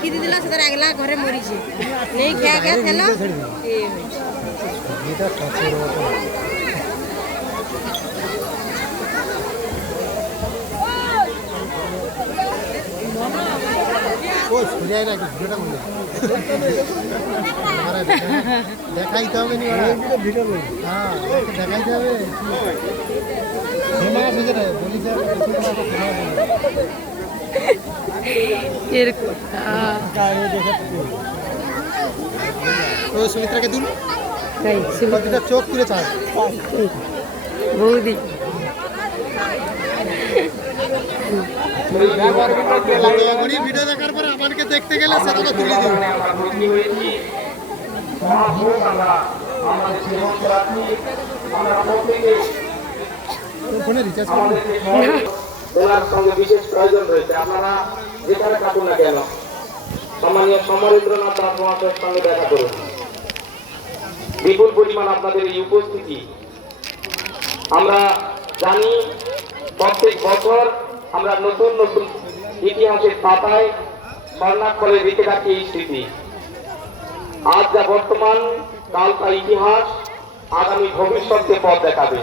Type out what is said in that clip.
କ୍ଷୀରି ଦେଲା ସେଥିରେ ଆଗଲା ଘରେ ମରିଛି ନେଇ ଖିଆ ଖିଆ ଥିଲା দেখাইতে হবে হ্যাঁ দেখাইতে হবে সুমিত্রাকে দিন চোখ তুলে চায় বৌদি ভিডিও দেখার পরে আমাকে দেখতে গেলে সেটা তুলে দিন ফোনে রিচার্জ ওনার সঙ্গে বিশেষ প্রয়োজন রয়েছে। আপনারা যেখানে থাকুন না কেন সম্মানীয় সমরেন্দ্রনাথ দাস মহাশয়ের সঙ্গে দেখা করুন। বিপুল পরিমাণ আপনাদের এই উপস্থিতি আমরা জানি। প্রত্যেক বছর আমরা নতুন নতুন ইতিহাসের পাতায় স্বর্ণাক্ষরে লিখে রাখি এই স্মৃতি। আজ যা বর্তমান, কাল তা ইতিহাস, আগামী ভবিষ্যৎকে পথ দেখাবে।